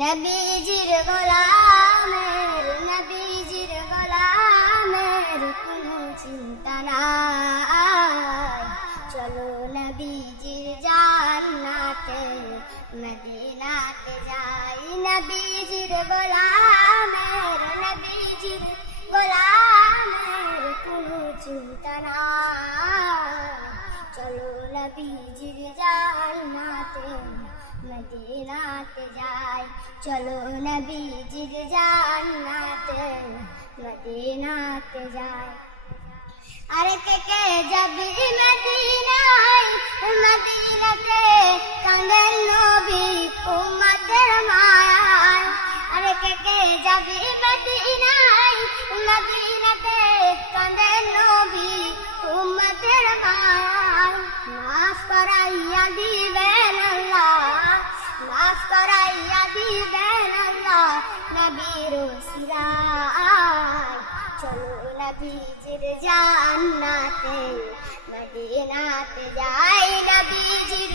নবীজির গোলামের কোনো চিন্তা নাই। চলো নবীজির জান্নাতে মদিনাতে যাই। নবীজির গোলামের কোনো চিন্তা নাই। চলো নবীজির জান্নাতে মদিনাতে যাই। চলো নবীজির জান্নাতে মদিনাতে যাই। আরে কে যাবি মদিনায়, মদিনাতে কাঁদেন নবী উম্মতের মায়ায়। আরে কে যাবি মদিনায়, মদিনাতে কাঁদেন নবী উম্মতের মায়ায়। মাফ করাইয়া দিবেন আল্লাহ, মাফ করাইয়া দিবেন আল্লাহ নবীর ওসিলায়। চলো নবীজির জান্নাতে মদিনাতে যাই। নবীজির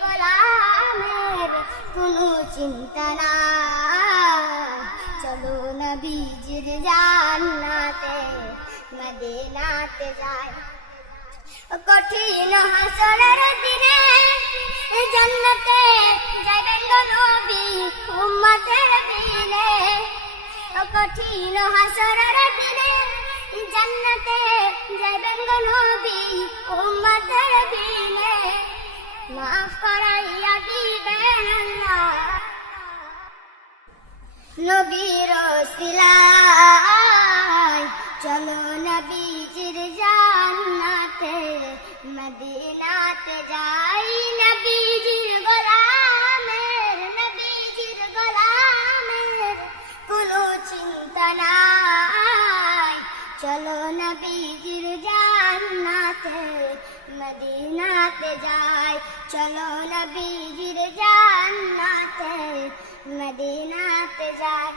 গোলামের কোনো চিন্তা নাই। চলো নবীজির জান্নাতে মদিনাতে যাই। কঠিন হাসরের দিনে জান্নাতে যাবেন গো নবী উম্মতের বিনে। কঠিন হাসরের দিনে জান্নাতে যাবেন গো নবী উম্মতের বিনে। মাফ করাইয়া দিবেন আল্লাহ নবীর ওসিলায়। চলো নবীজির জান্নাতে মদিনাতে যাই। নবীজির গোলামের কোনো চিন্তা নাই। চলো নবীজির জান্নাতে মদিনাতে যাই। চলো নবীজির জান্নাতে মদিনাতে যাই।